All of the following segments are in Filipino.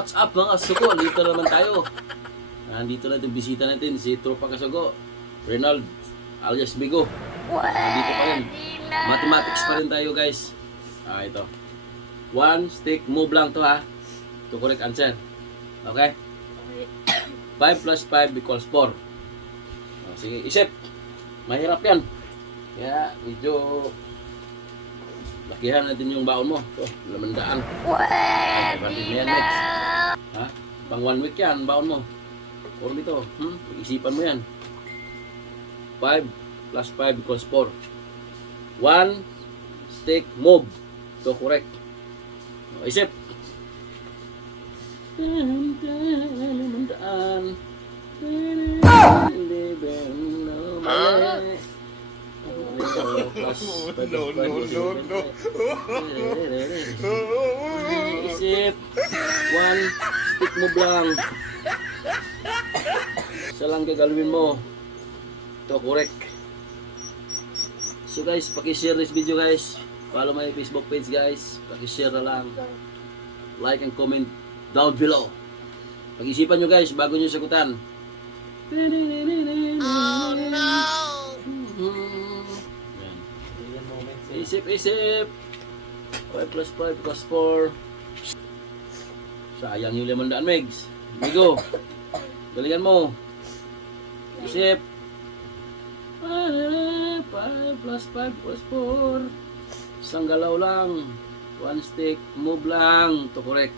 what's up mga kasugo? Dito naman tayo. Nandito na itong bisita natin, si Tropa Kasugo, Renald alias Bigo. Nandito pa rin. Mathematics pa rin tayo guys. Ito. One stick move lang to ha. To correct answer. Okay? 5 plus 5 equals 4. Sige, isip. Mahirap yan. Kaya medyo lakihan natin yung baon mo. Ito, 500. Pwede na yan next. Ha? Pang 1 week yan, baon mo. Or dito, isipan mo yan. 5 plus 5 equals 4. 1 stick move to correct. Isip. 500. No. Isip. 1 stick move lang. Isa lang gagalawin mo. Ito, correct. So guys, paki-share this video guys. Follow my Facebook page guys. Paki-share na lang. Like and comment down below. Pag-isipan nyo guys, bago nyo sagutan. Oh no! Isip. 5 plus 5 plus 4. Sayang yung 500 megs. Migo. Galingan mo. Isip. 5 plus 5 plus 4. Isang galaw lang. 1 stick. Move lang. To correct.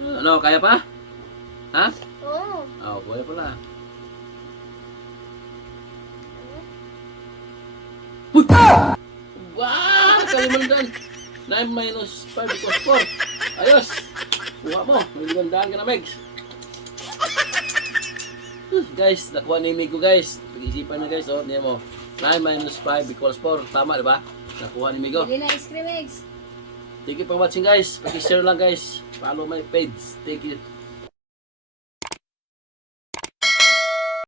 Ano? Kaya pa? Ha? Oo. Kaya pala. Wow! Kalimandan. 9 minus 5 equals 4. Ayos. Kuha mo. May ligandaan ka na, Megs. Guys, nakuha ni Migo guys. Pag-isipan na guys. Hindi mo. 9 minus 5 equals 4. Tama, di ba? Nakuha ni Migo. Bili na ice cream eggs. Thank you for watching guys. Pag-share lang guys. Follow my page. Thank you.